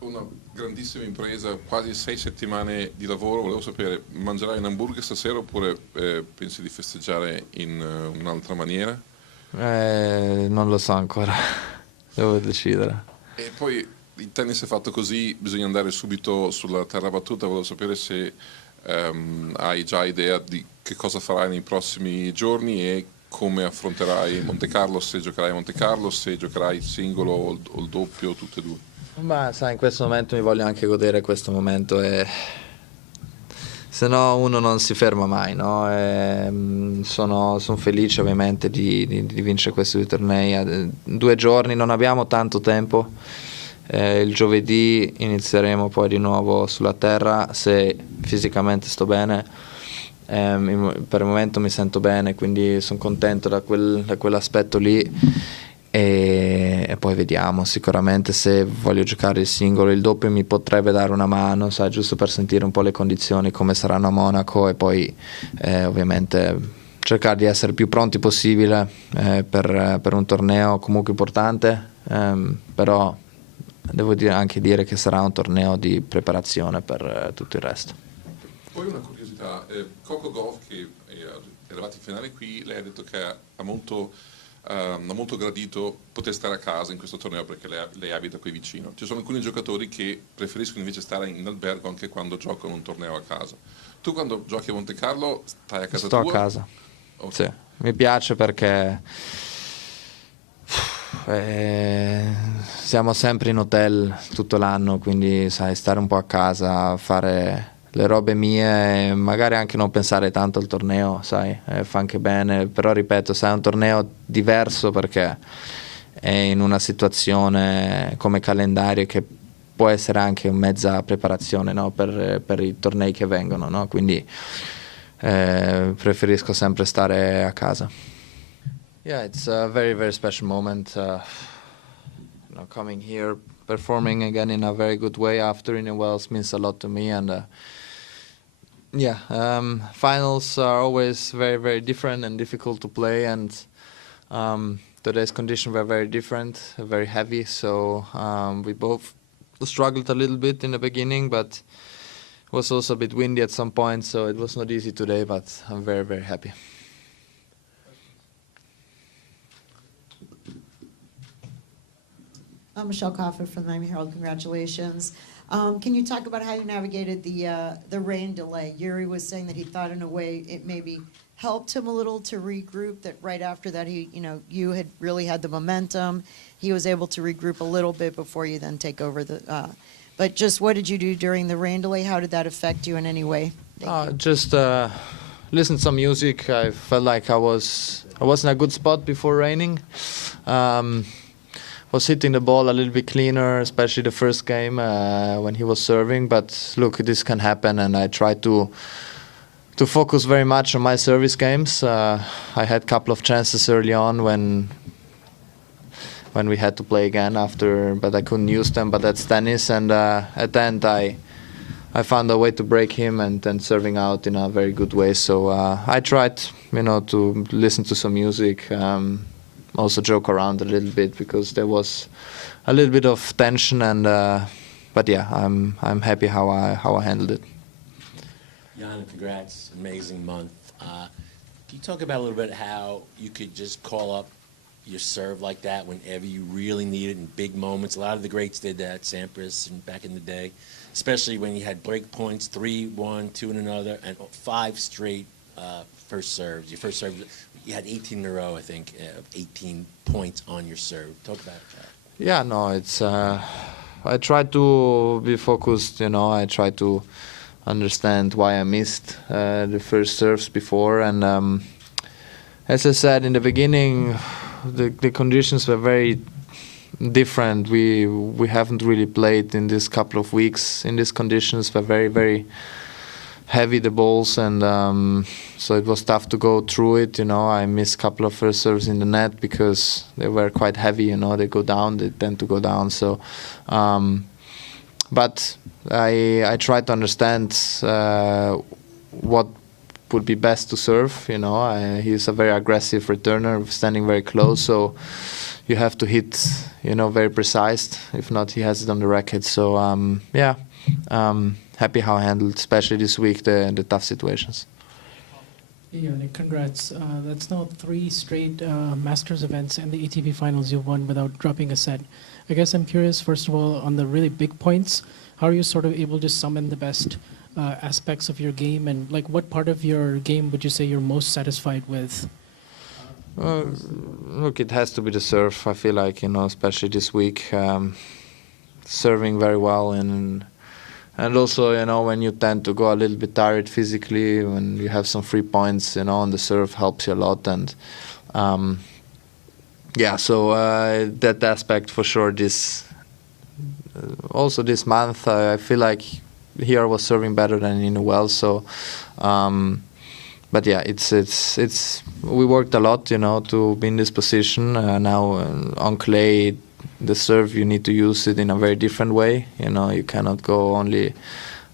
Una grandissima impresa, quasi 6 settimane di lavoro. Volevo sapere, mangerai un hamburger stasera oppure pensi di festeggiare in un'altra maniera? Non lo so ancora, devo decidere. E poi il tennis è fatto così, bisogna andare subito sulla terra battuta. Volevo sapere se hai già idea di che cosa farai nei prossimi giorni e come affronterai Monte Carlo, se giocherai a Monte Carlo, se giocherai il singolo o il doppio, tutte e due. Ma sai, in questo momento mi voglio anche godere questo momento e se no uno non si ferma mai, no? Sono felice ovviamente di vincere questi due tornei. 2 giorni, non abbiamo tanto tempo. Il giovedì inizieremo poi di nuovo sulla terra, se fisicamente sto bene. Per il momento mi sento bene, quindi sono contento da quell'aspetto lì. E poi vediamo, sicuramente se voglio giocare il singolo, il doppio mi potrebbe dare una mano, sai, giusto per sentire un po' le condizioni come saranno a Monaco e poi ovviamente cercare di essere più pronti possibile per un torneo comunque importante, però devo anche dire che sarà un torneo di preparazione per tutto il resto. Poi una curiosità, Coco Gauff, che è arrivato in finale qui, lei ha detto che ha molto gradito poter stare a casa in questo torneo perché lei abita qui vicino. Ci sono alcuni giocatori che preferiscono invece stare in albergo anche quando giocano un torneo a casa. Tu quando giochi a Monte Carlo stai a casa Sto tua? a casa, Okay. sì, mi piace perché siamo sempre in hotel tutto l'anno, quindi sai, stare un po' a casa, fare le robe mie e magari anche non pensare tanto al torneo, sai, fa anche bene, però ripeto, sai, è un torneo diverso perché è in una situazione come calendario che può essere anche mezza preparazione, no, per i tornei che vengono, no? Quindi preferisco sempre stare a casa. Yeah, it's a very, very special moment. Coming here, performing again in a very good way after Indian Wells means a lot to me. And finals are always very, very different and difficult to play. And today's conditions were very different, very heavy. So we both struggled a little bit in the beginning, but it was also a bit windy at some point. So it was not easy today, but I'm very, very happy. Michelle Coffer from the Miami Herald. Congratulations. Can you talk about how you navigated the rain delay? Yuri was saying that he thought in a way it maybe helped him a little to regroup, that right after that you had really had the momentum. He was able to regroup a little bit before you then take over but just what did you do during the rain delay? How did that affect you in any way? Just listen to some music. I felt like I was in a good spot before raining. Was hitting the ball a little bit cleaner, especially the first game when he was serving. But look, this can happen, and I try to focus very much on my service games. I had a couple of chances early on when we had to play again after, but I couldn't use them. But that's tennis, and at the end I found a way to break him and then serving out in a very good way. So I tried, to listen to some music. Also joke around a little bit because there was a little bit of tension, and but yeah, I'm happy how I handled it. Jan, congrats, amazing month. Can you talk about a little bit how you could just call up your serve like that whenever you really need it in big moments? A lot of the greats did that, Sampras and back in the day, especially when you had break points, 3-1, 2 in another, and 5 straight first serves. Your first serve, you had 18 in a row, I think, 18 points on your serve. Talk about that. Yeah, no, it's. I try to be focused. I try to understand why I missed the first serves before, and as I said in the beginning, the conditions were very different. We haven't really played in this couple of weeks in these conditions. Were very, very heavy, the balls, and so it was tough to go through it. I missed a couple of first serves in the net because they were quite heavy. They go down, they tend to go down. So, but I try to understand what would be best to serve. He's a very aggressive returner, standing very close. So, you have to hit, very precise. If not, he has it on the racket. So happy how I handled, especially this week, the tough situations. Yeah, Nick, congrats. That's now 3 straight Masters events and the ATP Finals you've won without dropping a set. I guess I'm curious, first of all, on the really big points, how are you sort of able to summon the best aspects of your game, and like what part of your game would you say you're most satisfied with? Look, it has to be the serve. I feel like, especially this week, serving very well, and also, when you tend to go a little bit tired physically, when you have some free points, on the serve helps you a lot. And so that aspect for sure. Also this month, I feel like here I was serving better than in the Wells. So, but yeah, it's we worked a lot, to be in this position. Now on clay, the serve, you need to use it in a very different way. You cannot go only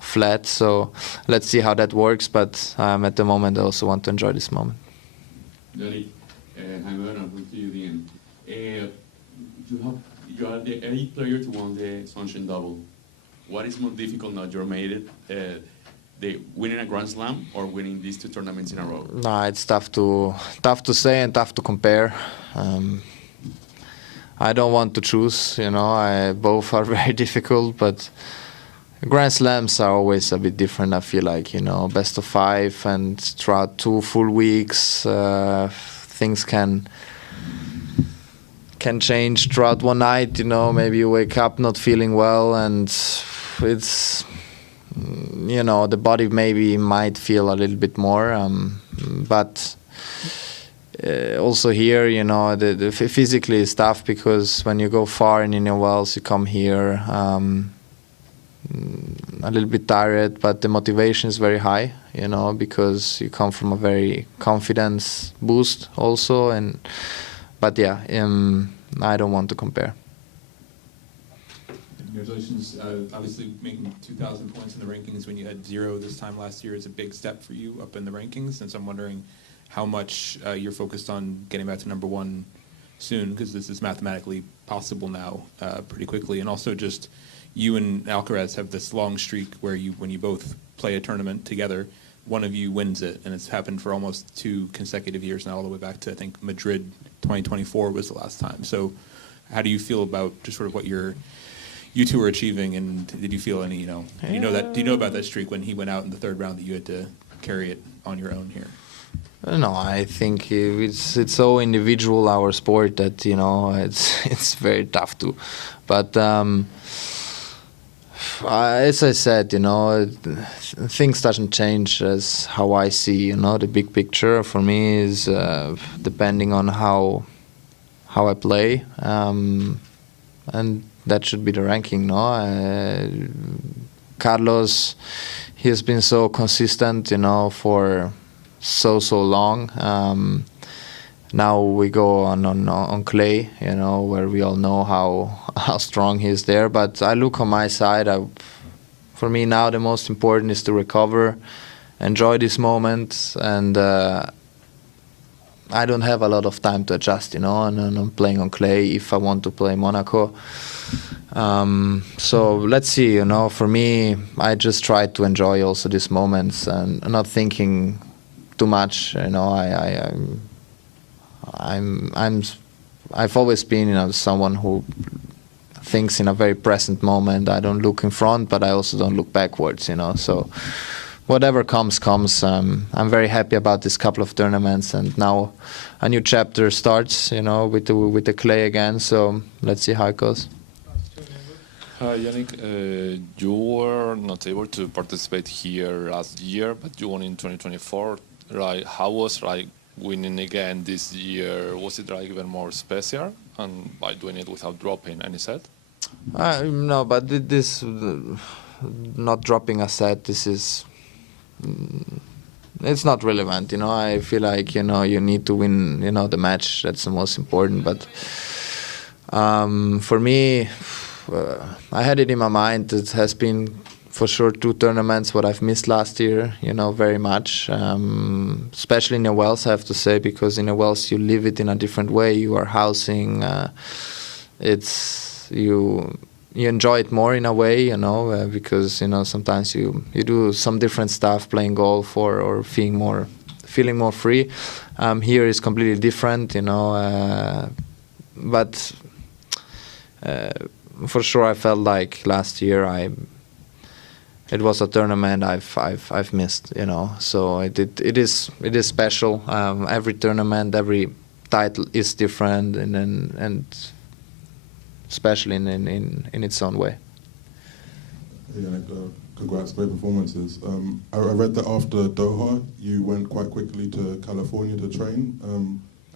flat. So let's see how that works. But at the moment, I also want to enjoy this moment. Yannick, I'm going to put to you again. You are the 8th player to win the Sunshine Double. What is more difficult now you made it? The winning a Grand Slam or winning these 2 tournaments in a row? No, it's tough to say and tough to compare. I don't want to choose, both are very difficult, but Grand Slams are always a bit different, I feel like, best of 5, and throughout 2 full weeks, things can change throughout one night, maybe you wake up not feeling well, and it's, the body maybe might feel a little bit more, but also here, the physically is tough, because when you go far in your Wells, you come here a little bit tired, but the motivation is very high, because you come from a very confidence boost also, but yeah, I don't want to compare. Congratulations. Obviously, making 2,000 points in the rankings when you had 0 this time last year is a big step for you up in the rankings. And so I'm wondering how much you're focused on getting back to number 1 soon, because this is mathematically possible now pretty quickly. And also just you and Alcaraz have this long streak where when you both play a tournament together, one of you wins it. And it's happened for almost 2 consecutive years now, all the way back to, I think, Madrid 2024 was the last time. So how do you feel about just sort of what you 2 are achieving, and did you feel any, do you know about that streak when he went out in the 3rd round that you had to carry it on your own here? No, I think it's so individual, our sport, that it's very tough to. But as I said, things doesn't change as how I see, the big picture for me is depending on how I play, and that should be the ranking, no? Carlos, he has been so consistent, for so long. Now we go on clay, where we all know how strong he is there. But I look on my side. For me now, the most important is to recover, enjoy this moment, and I don't have a lot of time to adjust, and I'm playing on clay if I want to play Monaco. So let's see, for me, I just try to enjoy also these moments and not thinking too much. I've always been, someone who thinks in a very present moment. I don't look in front, but I also don't look backwards, So whatever comes. I'm very happy about this couple of tournaments, and now a new chapter starts, with the clay again. So let's see how it goes. Hi, Yannick. You were not able to participate here last year, but you won in 2024. Right? How was winning again this year? Was it even more special, and by doing it without dropping any set? No, but this not dropping a set. This is. It's not relevant, I feel like, you need to win, the match. That's the most important. But for me, I had it in my mind. It has been for sure 2 tournaments what I've missed last year, very much. Especially in Wales, I have to say, because in Wales you live it in a different way. You are housing. You enjoy it more in a way, because sometimes you do some different stuff, playing golf or feeling more free. Here is completely different, but for sure I felt like last year it was a tournament I've missed, So it is special. Every tournament, every title is different, and especially in its own way. Yannick, congrats, great performances. I read that after Doha, you went quite quickly to California to train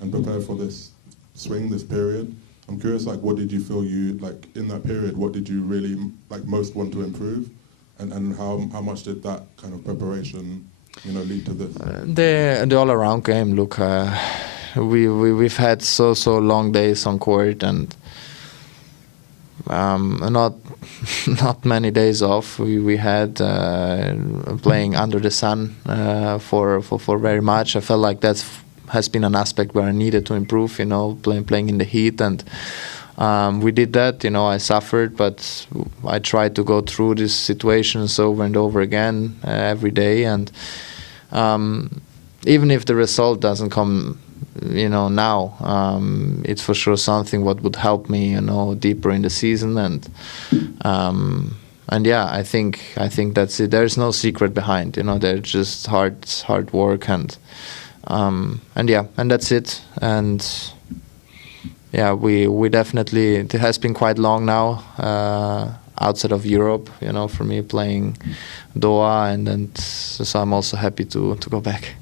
and prepare for this swing, this period. I'm curious, what did you feel in that period, what did you really most want to improve? And how much did that kind of preparation, lead to this? The all-around game. Look, we've had so long days on court, and not many days off. We had playing under the sun for very much. I felt like that has been an aspect where I needed to improve. Playing in the heat, and we did that. I suffered, but I tried to go through these situations over and over again every day. And even if the result doesn't come, now, it's for sure something what would help me, deeper in the season. And yeah, I think that's it. There's no secret behind. There's just hard work and that's it. And yeah, we definitely, it has been quite long now outside of Europe, for me playing Doha, and so I'm also happy to go back.